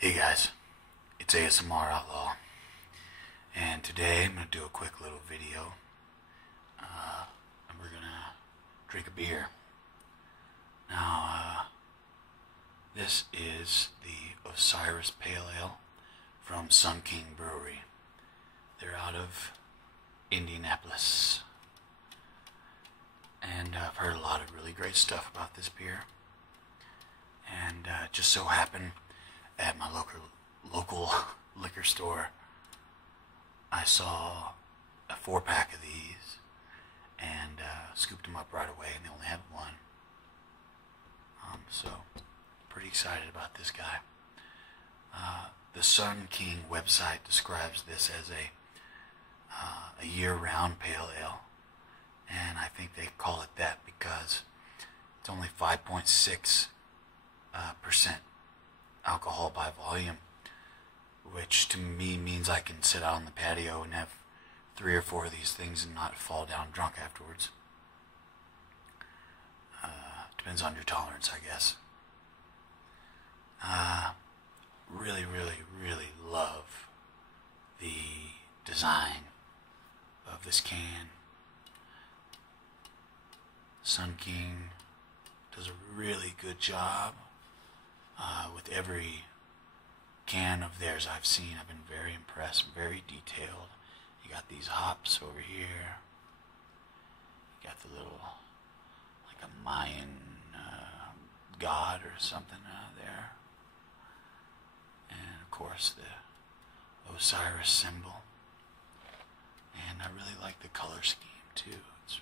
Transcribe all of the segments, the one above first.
Hey guys, it's ASMR Outlaw, and today I'm going to do a quick little video, and we're going to drink a beer. Now, this is the Osiris Pale Ale from Sun King Brewery. They're out of Indianapolis, and I've heard a lot of really great stuff about this beer, and it just so happened at my local liquor store, I saw a 4-pack of these and scooped them up right away, and they only had one. So, pretty excited about this guy. The Sun King website describes this as a year-round pale ale, and I think they call it that because it's only 5.6% alcohol by volume, which to me means I can sit out on the patio and have 3 or 4 of these things and not fall down drunk afterwards. Depends on your tolerance, I guess. Really love the design of this can. Sun King does a really good job with every can of theirs I've seen. I've been very impressed, very detailed. You got these hops over here. You got the little, like a Mayan god or something there. And of course the Osiris symbol. And I really like the color scheme too. It's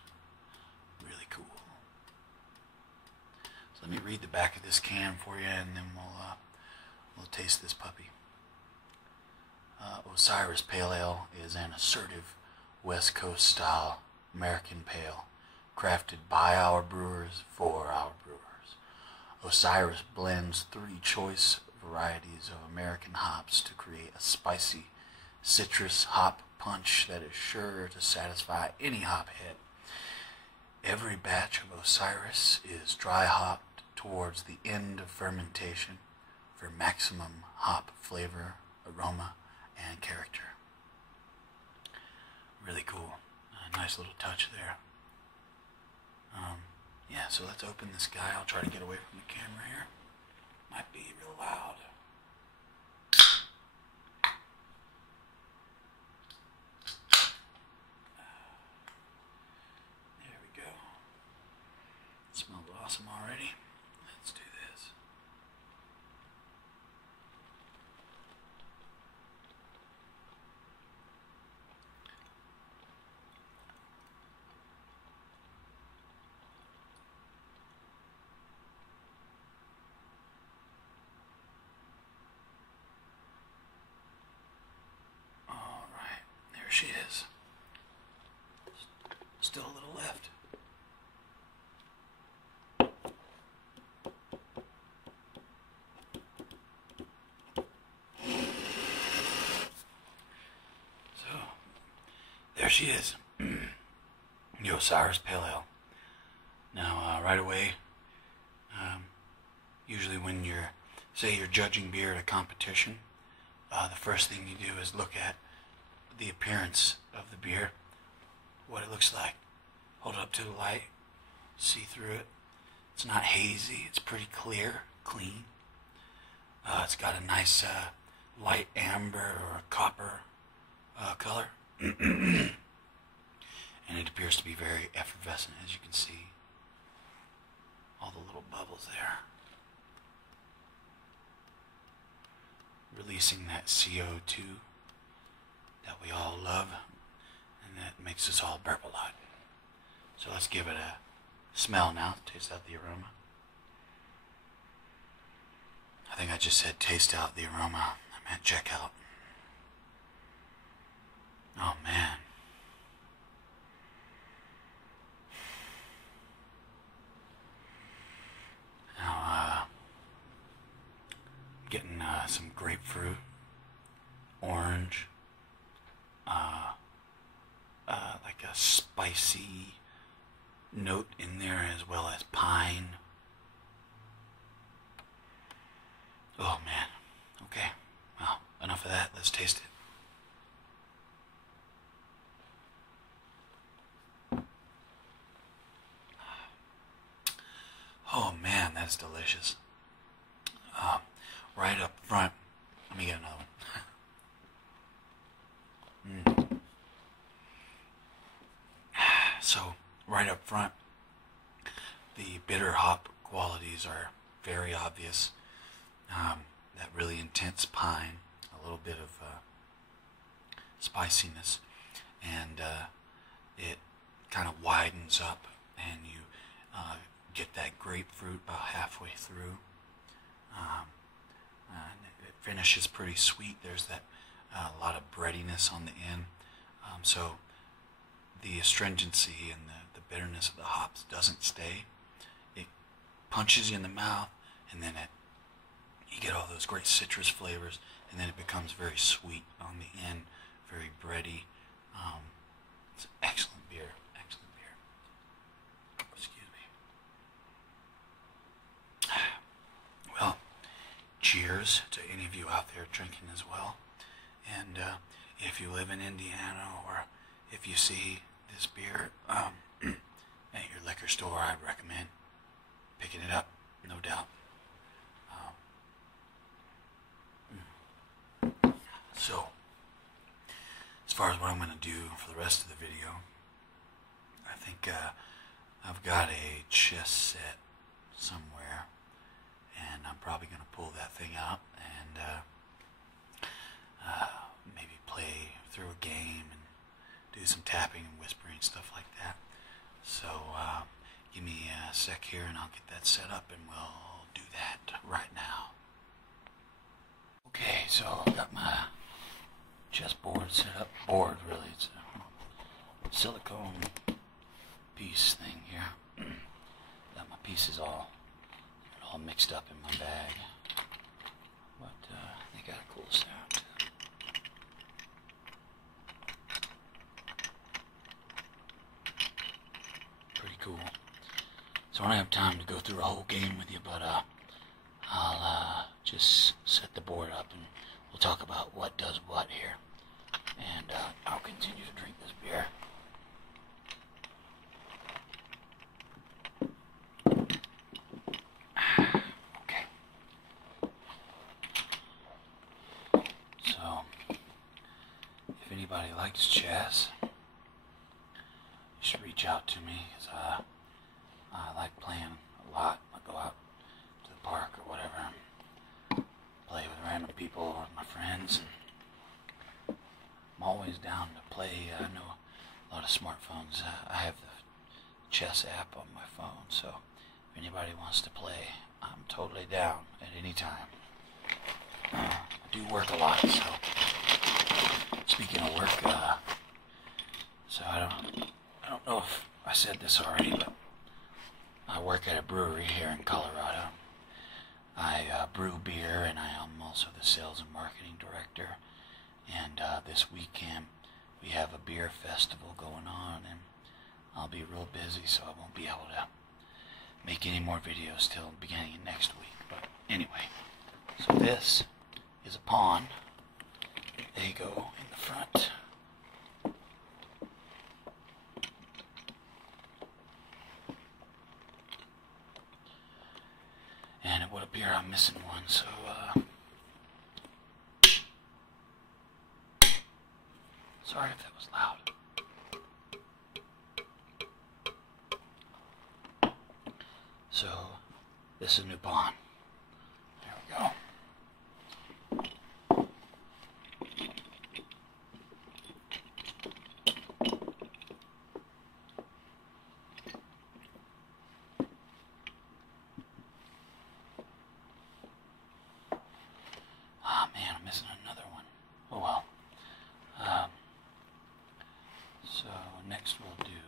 really cool. So let me read the back of this can for you, and then we'll taste this puppy. Osiris Pale Ale is an assertive West Coast style American pale, crafted by our brewers for our brewers. Osiris blends 3 choice varieties of American hops to create a spicy citrus hop punch that is sure to satisfy any hop head. Every batch of Osiris is dry hopped towards the end of fermentation for maximum hop flavor, aroma, and character. Really cool. A nice little touch there. Yeah, so let's open this guy. I'll try to get away from the camera here. Might be real loud. There we go. It smells awesome already. Let's do this. Alright, there she is. Still a little left. There she is, the Osiris Pale Ale. Now, right away, usually when you're judging beer at a competition, the first thing you do is look at the appearance of the beer, what it looks like. Hold it up to the light, see through it. It's not hazy, it's pretty clear, clean. It's got a nice light amber or copper color. And it appears to be very effervescent, as you can see. All the little bubbles there. Releasing that CO2 that we all love, and that makes us all burp a lot. So let's give it a smell now. Taste out the aroma. I think I just said taste out the aroma. I meant check out. Oh man. Now, getting some grapefruit, orange, like a spicy note in there, as well as pine. Oh man. Okay. Let's taste it. Oh man, that's delicious. Right up front, let me get another one. So, right up front, the bitter hop qualities are very obvious. That really intense pine, a little bit of spiciness, and it kind of widens up, and you get that grapefruit about halfway through. And it finishes pretty sweet. There's that a lot of breadiness on the end. So the astringency and the bitterness of the hops doesn't stay. It punches you in the mouth, and then you get all those great citrus flavors, and then it becomes very sweet on the end, very bready. It's an excellent beer, excellent beer. Excuse me. Well, cheers to any of you out there drinking as well. And if you live in Indiana, or if you see this beer at your liquor store, I'd recommend picking it up, no doubt. So, as far as what I'm going to do for the rest of the video, I think I've got a chess set somewhere, and I'm probably going to pull that thing out and maybe play through a game and do some tapping and whispering, stuff like that. So give me a sec here and I'll get that set up, and we'll do that right now. Okay, so I've got my chessboard set up. Board, really, it's a silicone piece thing here. Got my pieces all mixed up in my bag, but they got a cool sound too. Pretty cool. So I don't have time to go through a whole game with you, but I'll just set the board up and we'll talk about what does what here. And I'll continue to drink this beer. Okay. So, if anybody likes chess, you should reach out to me, because I like playing a lot. I go out to the park or whatever, play with random people or my friends. I'm always down to play. I know a lot of smartphones. I have the chess app on my phone, so if anybody wants to play, I'm totally down at any time. I do work a lot, so speaking of work, so I don't know if I said this already, but I work at a brewery here in Colorado. I brew beer, and I am also the sales and marketing director. And this weekend we have a beer festival going on, and I'll be real busy, so I won't be able to make any more videos till the beginning of next week. But anyway, so this is a pawn. There you go in the front. And it would appear I'm missing one, so sorry if that was loud. So, this is a new pawn. There we go. Ah, man, I'm missing another one. Oh well. So next we'll do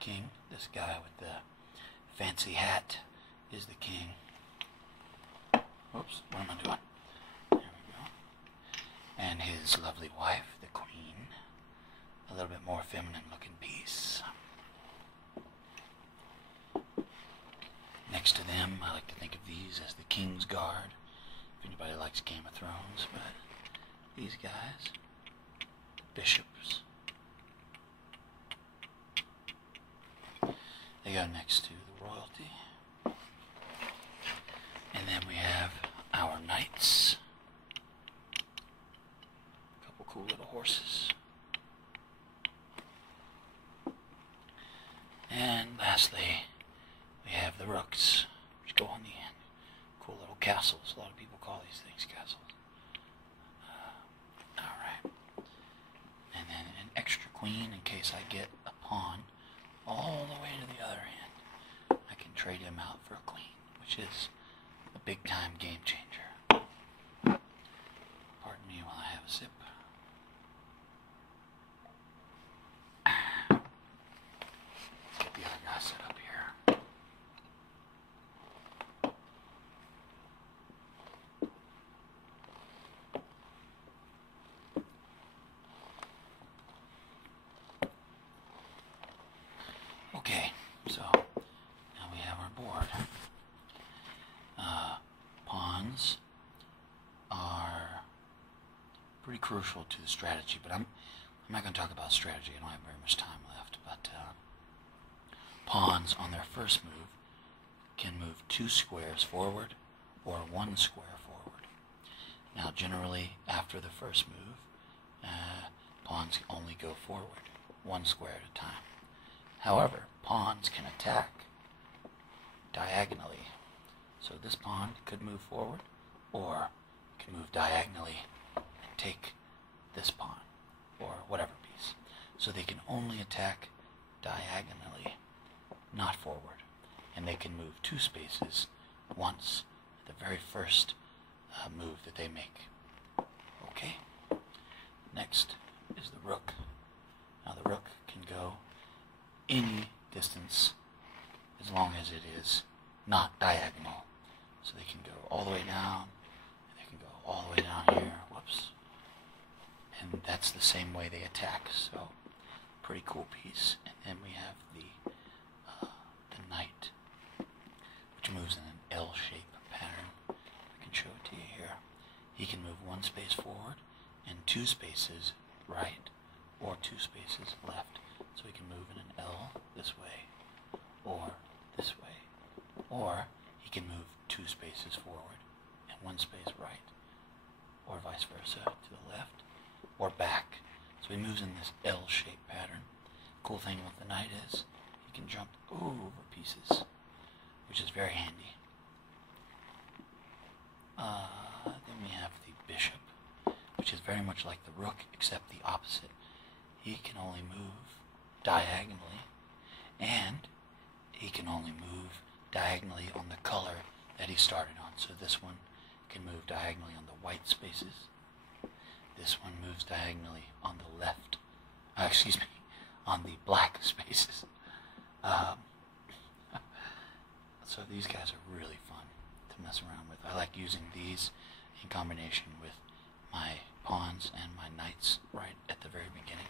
king. This guy with the fancy hat is the king. Oops, what am I doing? There we go. And his lovely wife, the queen. A little bit more feminine looking piece. Next to them, I like to think of these as the King's Guard. If anybody likes Game of Thrones, but these guys, bishops. They go next to the royalty. And then we have our knights. A couple cool little horses. And lastly, we have the rooks, which go on the end. Cool little castles. A lot of people call these things castles. Alright. And then an extra queen in case I get a pawn all the way to the other end. I can trade him out for a queen, which is a big time game changer. Pardon me while I have a sip. Let's get the other guy set up here. Okay, so now we have our board. Pawns are pretty crucial to the strategy, but I'm not going to talk about strategy. I don't have very much time left, but pawns on their first move can move 2 squares forward or 1 square forward. Now generally after the first move, pawns only go forward 1 square at a time. However, pawns can attack diagonally. So this pawn could move forward, or can move diagonally and take this pawn, or whatever piece. So they can only attack diagonally, not forward. And they can move 2 spaces once, the very first move that they make. Okay? Next is the rook. Now the rook can go any distance as long as it is not diagonal. So they can go all the way down, and they can go all the way down here, whoops. And that's the same way they attack, so pretty cool piece. And then we have the knight, which moves in an L-shaped pattern. I can show it to you here. He can move 1 space forward and 2 spaces right, or 2 spaces left. So he can move in an L this way, or this way, or he can move 2 spaces forward and 1 space right, or vice versa, to the left, or back. So he moves in this L-shaped pattern. Cool thing with the knight is he can jump over pieces, which is very handy. Then we have the bishop, which is very much like the rook, except the opposite. He can only move diagonally, and he can only move diagonally on the color that he started on. So this one can move diagonally on the white spaces. This one moves diagonally on the left, on the black spaces. So these guys are really fun to mess around with. I like using these in combination with my pawns and my knights right at the very beginning.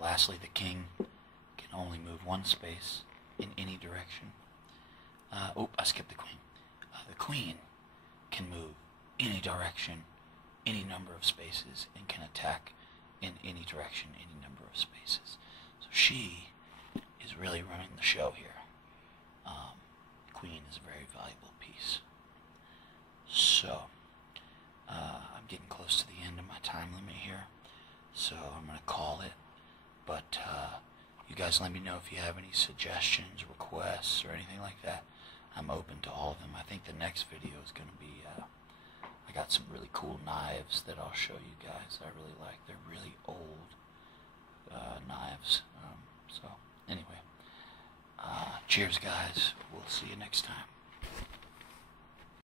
Lastly, the king can only move 1 space in any direction. I skipped the queen. The queen can move any direction, any number of spaces, and can attack in any direction, any number of spaces. So she is really running the show here. Queen is a very valuable piece. So, I'm getting close to the end of my time limit here, so I'm going to call it. But you guys let me know if you have any suggestions, requests, or anything like that. I'm open to all of them. I think the next video is going to be, I got some really cool knives that I'll show you guys that I really like. They're really old knives. So, anyway, cheers guys. We'll see you next time.